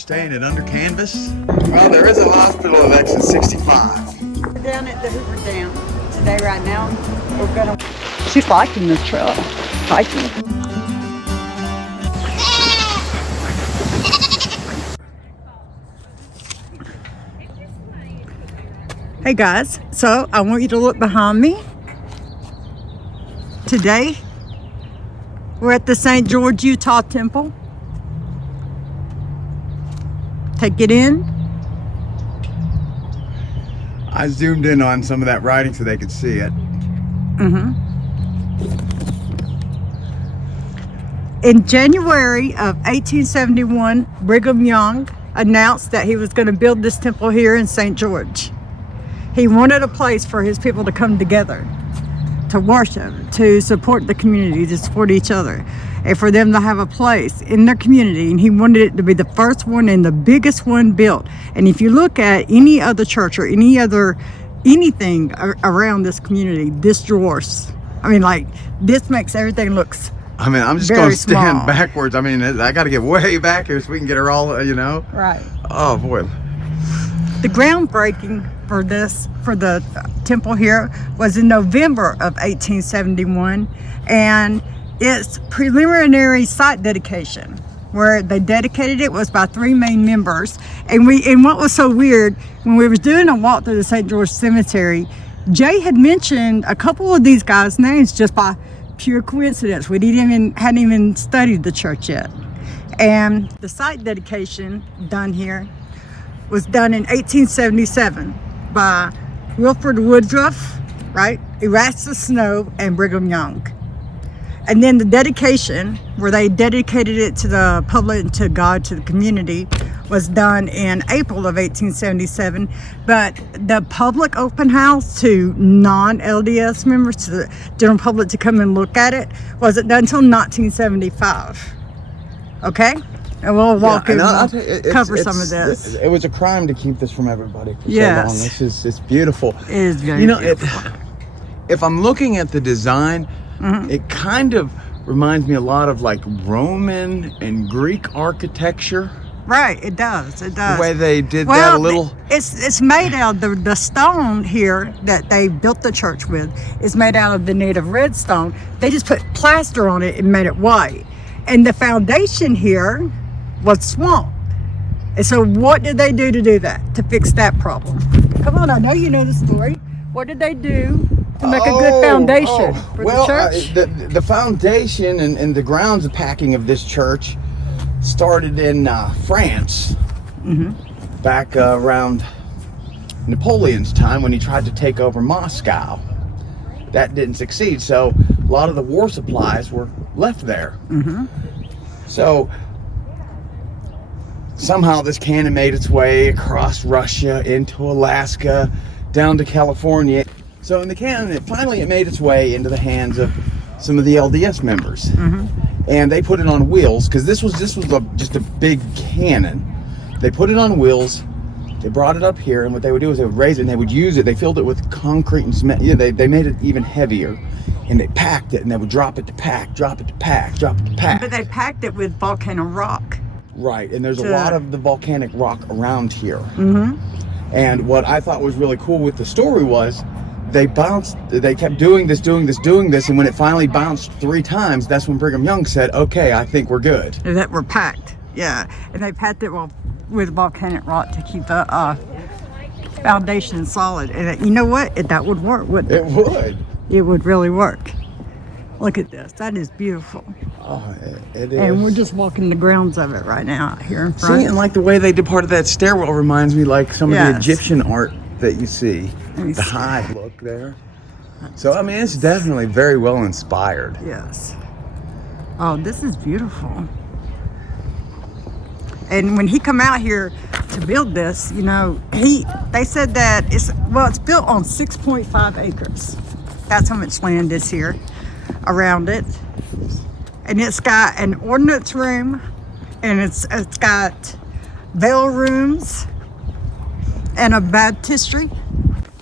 staying at Under Canvas? Well, there is a hospital at exit 65. We're down at the Hoover Dam today right now. We're gonna... She's liking this truck. Liking it. Hey guys, so I want you to look behind me. Today, we're at the St. George, Utah Temple. Take it in. I zoomed in on some of that writing so they could see it. In January of 1871, Brigham Young announced that he was going to build this temple here in St. George. He wanted a place for his people to come together, to worship, to support the community, to support each other, and for them to have a place in their community. And he wanted it to be the first one and the biggest one built. And if you look at any other church or anything around this community, this dwarfs. I mean, like, this makes everything looks I'm just going to stand backwards. I mean, I got to get way back here so we can get her all, you know. Right. Oh boy. The groundbreaking for the temple here was in November of 1871, and its preliminary site dedication, where they dedicated it, was by 3 main members. And what was so weird, when we were doing a walk through the St. George Cemetery, Jay had mentioned a couple of these guys' names just by pure coincidence. We hadn't even studied the church yet. And the site dedication done here was done in 1877 by Wilford Woodruff, right? Erastus Snow and Brigham Young. And then the dedication, where they dedicated it to the public and to God, to the community, was done in April of 1877. But the public open house to non-LDS members, to the general public to come and look at it, wasn't done until 1975. Okay? And we'll walk in and cover some of this. It was a crime to keep this from everybody for Yes. so long. It's beautiful. It is very beautiful. If I'm looking at the design, it kind of reminds me a lot of like Roman and Greek architecture. Right, it does. It does. The way they did that a little. It's made out of the stone here that they built the church with is made out of the native red stone. They just put plaster on it and made it white. And the foundation here was swamp. And so what did they do to do that, to fix that problem? Come on, I know you know the story. What did they do to make a good foundation for the church? The foundation and the grounds packing of this church started in France, back around Napoleon's time, when he tried to take over Moscow. That didn't succeed, so a lot of the war supplies were left there. So somehow this cannon made its way across Russia, into Alaska, down to California. So in the cannon, it made its way into the hands of some of the LDS members. And they put it on wheels, because this was just a big cannon. They put it on wheels, they brought it up here, and what they would do is they would raise it and they would use it. They filled it with concrete and cement. Yeah, they made it even heavier, and they packed it, and they would drop it to pack, drop it to pack, drop it to pack. But they packed it with volcano rock. Right, and there's a lot of the volcanic rock around here. And what I thought was really cool with the story was they kept doing this, and when it finally bounced 3 times, that's when Brigham Young said, okay, I think we're good. And that were packed, yeah. And they packed it with volcanic rock to keep the foundation solid. And you know what? That would work, wouldn't it? It would. It would really work. Look at this. That is beautiful. Oh, it is. And we're just walking the grounds of it right now here in front. See, and like the way they did part of that stairwell reminds me like some of the Egyptian art that you see. The high look there. So, I mean, it's definitely very well inspired. Yes. Oh, this is beautiful. And when he come out here to build this, you know, they said that it's built on 6.5 acres. That's how much land is here around it. And it's got an ordinance room, and it's got veil rooms and a baptistry.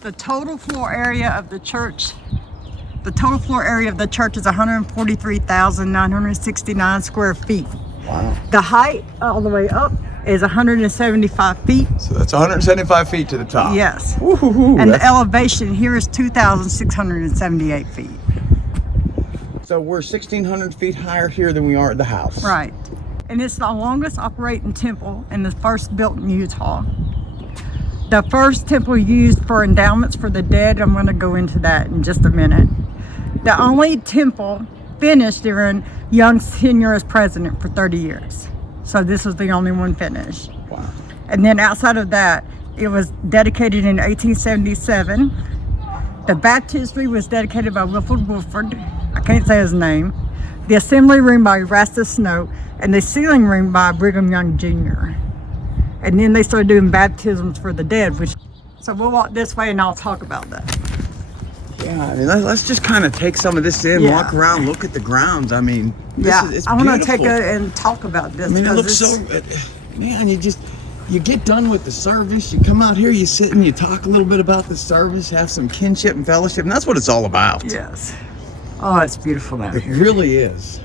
The total floor area of the church is 143,969 square feet. Wow. The height all the way up is 175 feet. So that's 175 feet to the top. Yes. Woo-hoo-hoo, And the elevation here is 2,678 feet. So we're 1,600 feet higher here than we are at the house. Right. And it's the longest operating temple and the first built in Utah. The first temple used for endowments for the dead, I'm going to go into that in just a minute. The only temple finished during Young's tenure as president for 30 years. So this was the only one finished. Wow. And then outside of that, it was dedicated in 1877. The baptistry was dedicated by Wilford Woodford. I can't say his name. The assembly room by Erastus Snow, and the sealing room by Brigham Young Jr. And then they started doing baptisms for the dead, so we'll walk this way and I'll talk about that. Yeah, I mean, let's just kind of take some of this in, Yeah. walk around, look at the grounds. I mean, it's I want to beautiful. take and talk about this. I mean, it looks because so, man, you get done with the service, you come out here, you sit and you talk a little bit about the service, have some kinship and fellowship, and that's what it's all about. Yes. Oh, it's beautiful out It here. really is.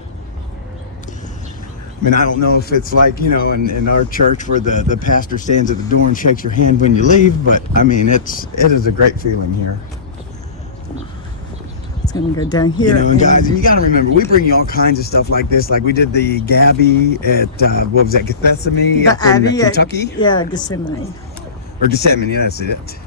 I mean, I don't know if it's like, in our church where the pastor stands at the door and shakes your hand when you leave, but I mean, it is a great feeling here. It's going to go down here. And guys, and you got to remember, we bring you all kinds of stuff like this. Like we did the Gabby at, what was that, Gethsemane up in Kentucky? Yeah, Gethsemane. Or Gethsemane, yeah, that's it.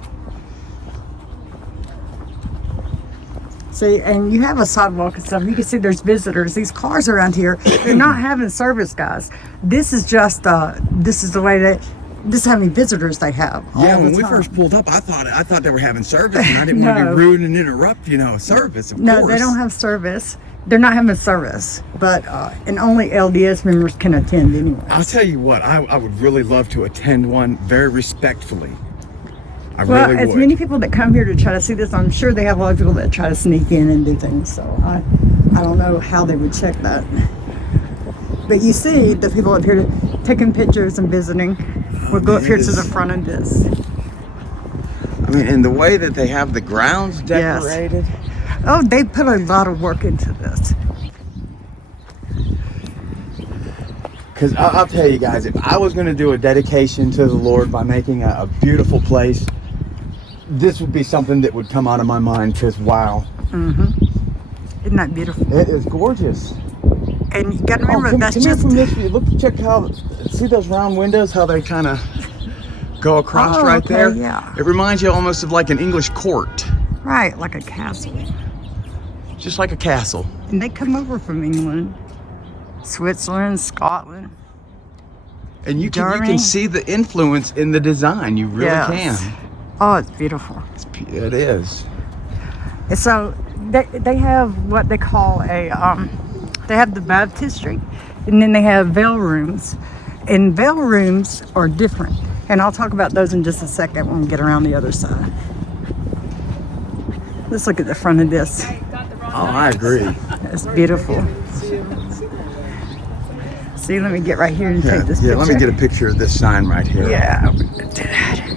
See, and you have a sidewalk and stuff. You can see there's visitors. These cars around here, they're not having service, guys. This is just, this is the way this is how many visitors they have. Yeah, when we first pulled up, I thought they were having service, and I didn't want to be rude and interrupt, service, of course. No, they don't have service. They're not having service, but, and only LDS members can attend anyway. I'll tell you what, I would really love to attend one very respectfully. I Well, really as would. many people that come here to try to see this, I'm sure they have a lot of people that try to sneak in and do things. So I don't know how they would check that. But you see the people up here taking pictures and visiting. We'll go up here to the front of this. I mean, and the way that they have the grounds decorated. Yes. Oh, they put a lot of work into this. Because I'll tell you guys, if I was going to do a dedication to the Lord by making a beautiful place, this would be something that would come out of my mind, because wow. Isn't that beautiful? It is gorgeous. And you got to remember, come that's here just... from this view. Look, check how, see those round windows, how they kind of go across right okay, there? yeah. It reminds you almost of like an English court. Right, like a castle. Just like a castle. And they come over from England, Switzerland, Scotland. And you can Germany. see the influence in the design. You really Yes. can. Oh, it's beautiful. It is. And so they have what they call they have the baptistry, and then they have veil rooms. And veil rooms are different. And I'll talk about those in just a second when we get around the other side. Let's look at the front of this. Oh, I agree. It's beautiful. See, let me get right here and take this picture. Yeah, let me get a picture of this sign right here. Yeah, we're gonna do that.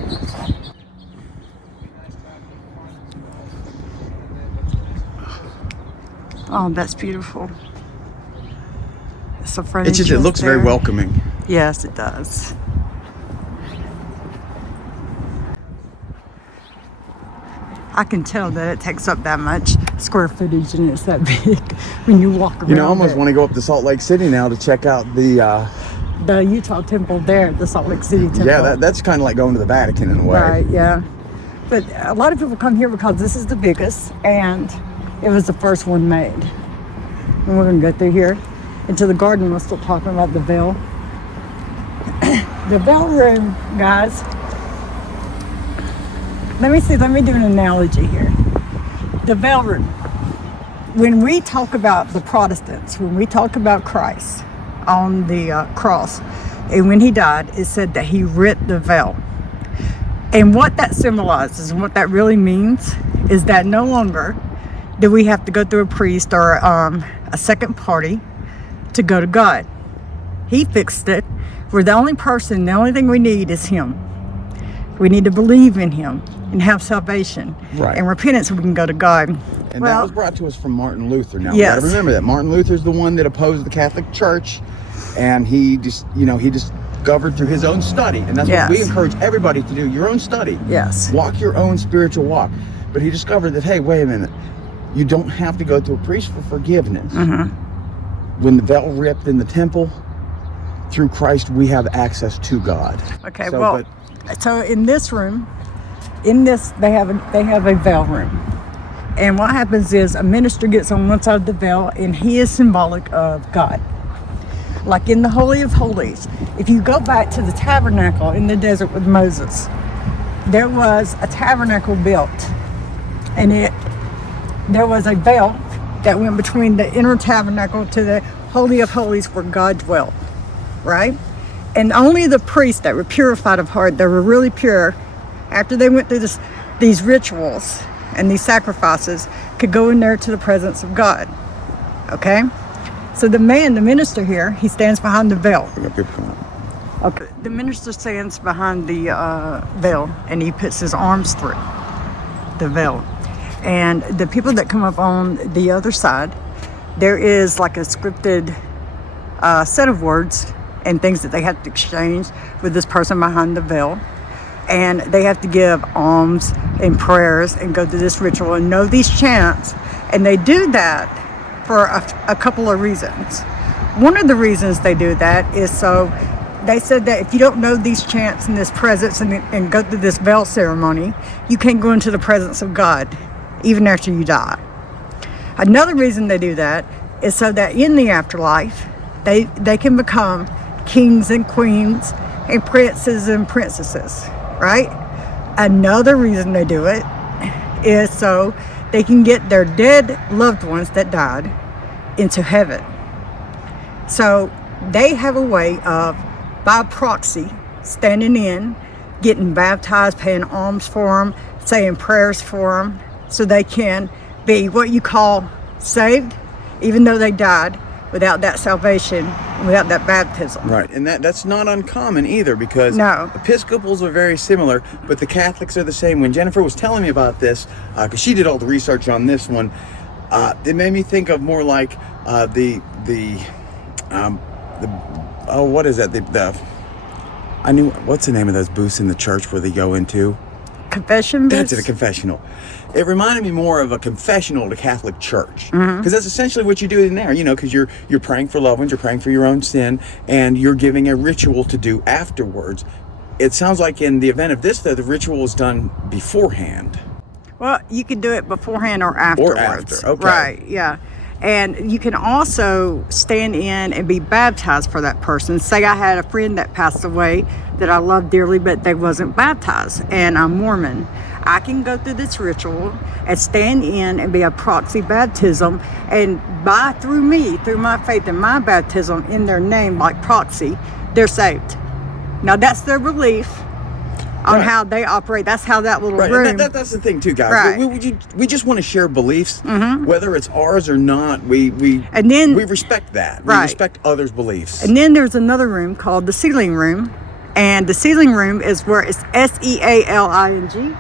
Oh, that's beautiful. It's so friendly. It looks very welcoming. Yes, it does. I can tell that it takes up that much square footage and it's that big when you walk around. I almost want to go up to Salt Lake City now to check out the Utah temple there, the Salt Lake City temple. Yeah, that's kind of like going to the Vatican in a way. Right, yeah. But a lot of people come here because this is the biggest and it was the first one made. And we're going to go through here into the garden. We'll start talking about the veil. The veil room, guys. Let me do an analogy here. The veil room. When we talk about the Protestants, when we talk about Christ on the cross, and when he died, it said that he rent the veil. And what that symbolizes and what that really means is that no longer do we have to go through a priest or a second party to go to God. He fixed it. We're the only person, the only thing we need is him. We need to believe in him and have salvation and repentance so we can go to God. And that was brought to us from Martin Luther. Now, yes. we gotta remember that Martin Luther's the one that opposed the Catholic Church, and he just discovered through his own study. And that's what we encourage everybody to do, your own study. Yes. Walk your own spiritual walk. But he discovered that, hey, wait a minute. You don't have to go to a priest for forgiveness. When the veil ripped in the temple, through Christ, we have access to God. Okay, so in this room, they have a veil room. And what happens is a minister gets on one side of the veil, and he is symbolic of God. Like in the Holy of Holies, if you go back to the tabernacle in the desert with Moses, there was a tabernacle built, and there was a veil that went between the inner tabernacle to the Holy of Holies where God dwelt, right? And only the priests that were purified of heart, that were really pure, after they went through these rituals and these sacrifices, could go in there to the presence of God, okay? So the minister here, he stands behind the veil. Okay. The minister stands behind the veil, and he puts his arms through the veil. And the people that come up on the other side, there is like a scripted set of words and things that they have to exchange with this person behind the veil. And they have to give alms and prayers and go through this ritual and know these chants. And they do that for a couple of reasons. One of the reasons they do that is so they said that if you don't know these chants and this presence and go through this veil ceremony, you can't go into the presence of God even after you die. Another reason they do that is so that in the afterlife, they can become kings and queens and princes and princesses, right? Another reason they do it is so they can get their dead loved ones that died into heaven. So they have a way of, by proxy, standing in, getting baptized, paying alms for them, saying prayers for them, so they can be what you call saved, even though they died without that salvation, without that baptism. Right, and that's not uncommon either, because Episcopals are very similar, but the Catholics are the same. When Jennifer was telling me about this, because she did all the research on this one, it made me think of more like what is that? What's the name of those booths in the church where they go into? Confession booths? That's it, a confessional. It reminded me more of a confessional to Catholic Church, because that's essentially what you do in there, because you're praying for loved ones, you're praying for your own sin, and you're giving a ritual to do afterwards. It sounds like in the event of this, though, the ritual is done beforehand. Well, you can do it beforehand or afterwards. Or after, okay. Right, yeah. And you can also stand in and be baptized for that person. Say I had a friend that passed away that I loved dearly, but they wasn't baptized, and I'm Mormon. I can go through this ritual and stand in and be a proxy baptism, and through my faith and my baptism in their name, like proxy, they're saved. Now that's their belief on how they operate. That's how that little room. That's the thing too, guys. Right. We just want to share beliefs, whether it's ours or not. We respect that. We respect others' beliefs. And then there's another room called the sealing room, and the sealing room is where it's SEALING,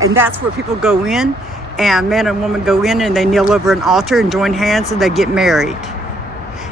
and that's where people go in, and man and woman go in and they kneel over an altar and join hands and they get married.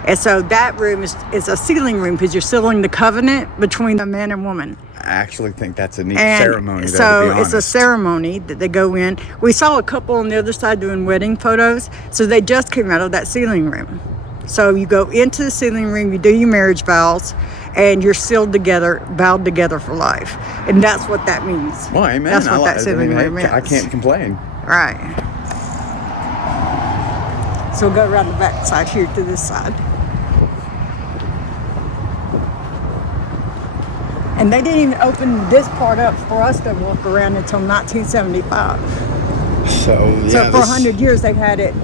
And so that room is a sealing room because you're sealing the covenant between the man and woman. I actually think that's a neat ceremony. So it's a ceremony that they go in. We saw a couple on the other side doing wedding photos. So they just came out of that sealing room. So you go into the sealing room, you do your marriage vows, and you're sealed together, vowed together for life. And that's what that means. Well, amen. That's what that sealing room is. I can't complain. Right. So we'll go around the back side here to this side. And they didn't even open this part up for us to walk around until 1975. So for 100 years they've had it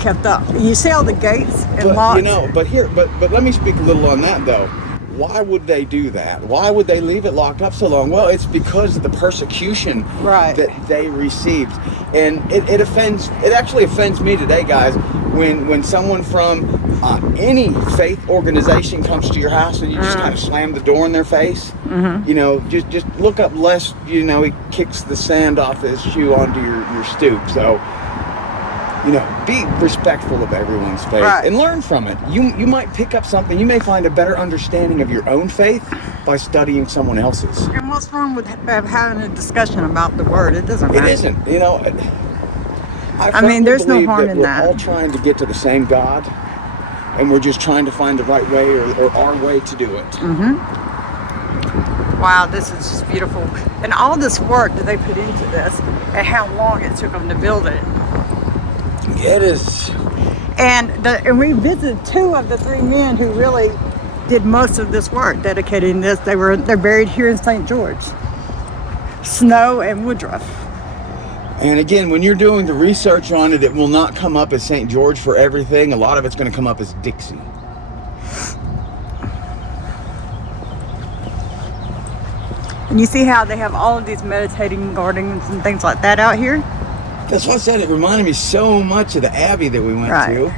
kept up. You see all the gates and locks. But let me speak a little on that though. Why would they do that? Why would they leave it locked up so long? Well, it's because of the persecution that they received. And it actually offends me today, guys, when someone from any faith organization comes to your house and you just kind of slam the door in their face. Just look up lest, he kicks the sand off his shoe onto your stoop. So, be respectful of everyone's faith Right. and learn from it. You might pick up something. You may find a better understanding of your own faith by studying someone else's. And what's wrong with having a discussion about the word? It doesn't matter. It isn't. I mean, there's no believe harm that in we're that. all trying to get to the same God, and we're just trying to find the right way or our way to do it. Wow, this is just beautiful. And all this work that they put into this and how long it took them to build it. It is. And we visited 2 of the 3 men who really did most of this work, dedicating this. They're buried here in St. George. Snow and Woodruff. And again, when you're doing the research on it, it will not come up as St. George for everything. A lot of it's going to come up as Dixie. And you see how they have all of these meditating gardens and things like that out here? That's what I said. It reminded me so much of the Abbey that we went to.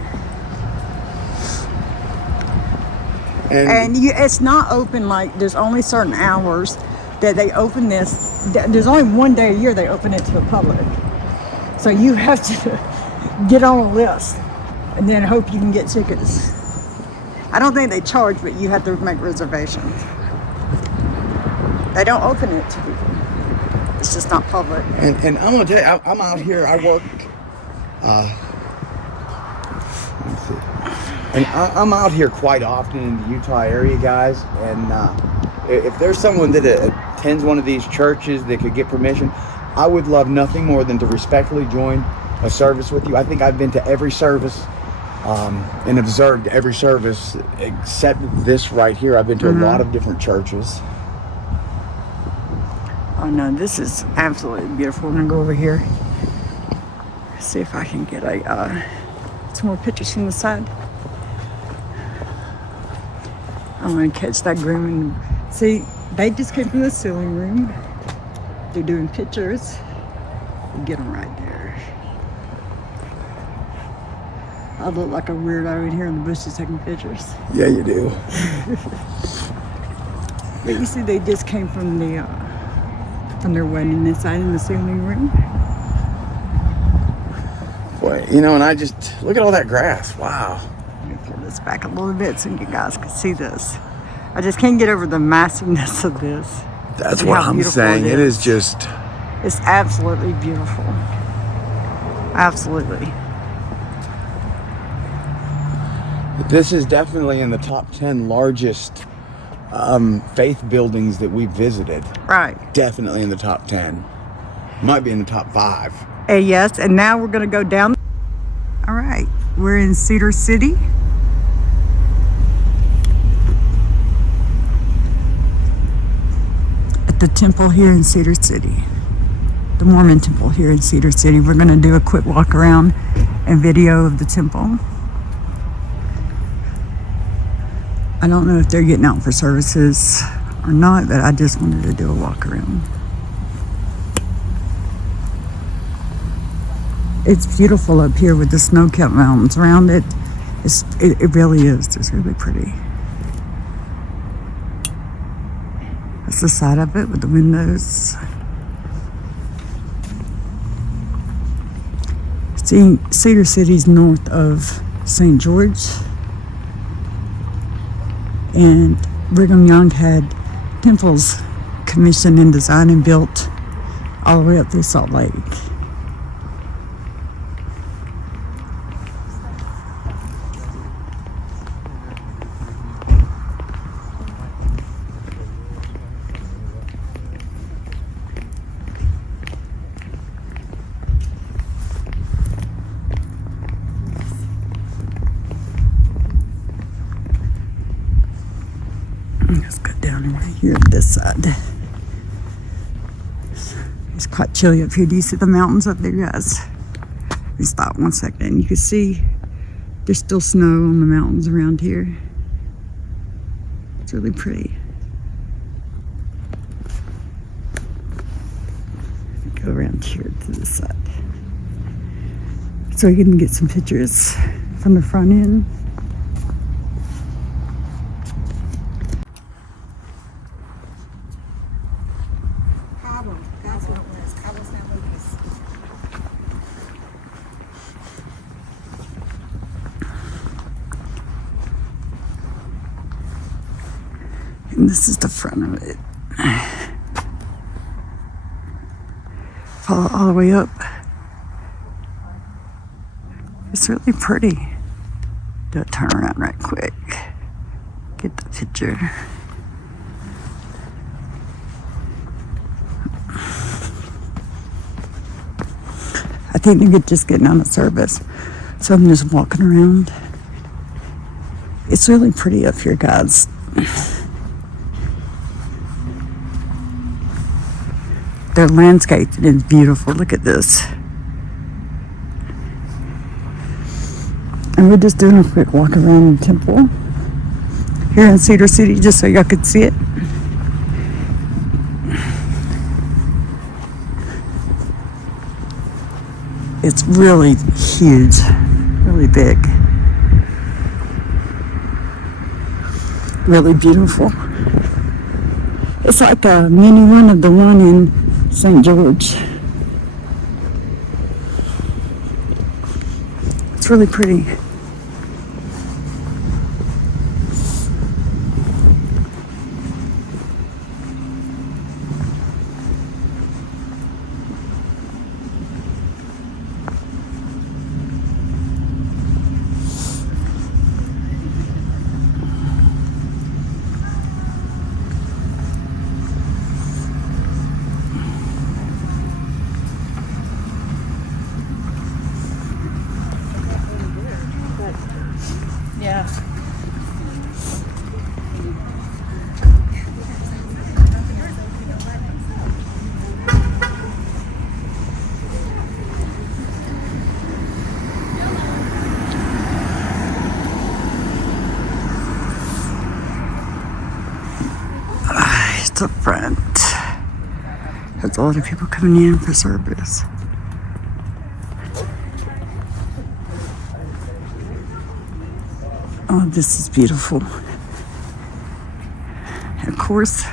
And it's not open, like there's only certain hours that they open this. There's only one day a year they open it to the public. So you have to get on a list and then hope you can get tickets. I don't think they charge, but you have to make reservations. They don't open it to people. It's just not public. And I'm gonna tell you, I'm out here. I work. Let's see. And I'm out here quite often in the Utah area, guys. And if there's someone that attends one of these churches that could get permission, I would love nothing more than to respectfully join a service with you. I think I've been to every service and observed every service except this right here. I've been to a lot of different churches. Oh no, this is absolutely beautiful. I'm gonna go over here, see if I can get some more pictures from the side. I'm gonna catch that groom. See, they just came from the ceiling room. They're doing pictures. You get them right there. I look like a weirdo in here in the bushes taking pictures. Yeah, you do. But you see, they just came from their wedding inside in the ceiling room. Boy, and I just look at all that grass. Wow. Let me pull this back a little bit so you guys can see this. I just can't get over the massiveness of this. That's See what how I'm beautiful saying. it It is just. It's absolutely beautiful. Absolutely. This is definitely in the top 10 largest faith buildings that we've visited. Right. Definitely in the top 10. Might be in the top 5. Yes, and now we're going to go down. All right, we're in Cedar City. At the temple here in Cedar City. The Mormon temple here in Cedar City. We're going to do a quick walk around and video of the temple. I don't know if they're getting out for services or not, but I just wanted to do a walk around. It's beautiful up here with the snow-capped mountains around it. It really is. It's really pretty. That's the side of it with the windows. See, Cedar City's north of St. George. And Brigham Young had temples commissioned and designed and built all the way up through Salt Lake. Let's go down right here on this side. It's quite chilly up here. Do you see the mountains up there, guys? Let me stop 1 second. You can see there's still snow on the mountains around here. It's really pretty. Go around here to the side. So you can get some pictures from the front end. And this is the front of it. Follow all the way up. It's really pretty. Do a turn around right quick. Get the picture. I think they're just getting on the service, so I'm just walking around. It's really pretty up here, guys. Their landscape is beautiful. Look at this. And we're just doing a quick walk around the temple here in Cedar City, just so y'all could see it. It's really huge, really big, really beautiful. It's like a mini one of the one in St. George. It's really pretty. Yeah. It's the front. There's a lot of people coming in for service. Oh, this is beautiful. And of course,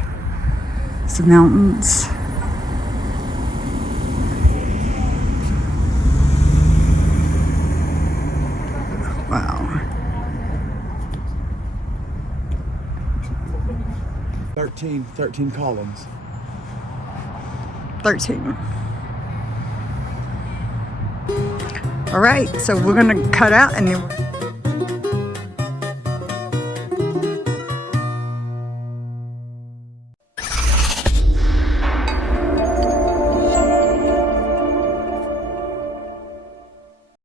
it's the mountains. Wow. 13 columns. 13. All right, so we're gonna cut out and then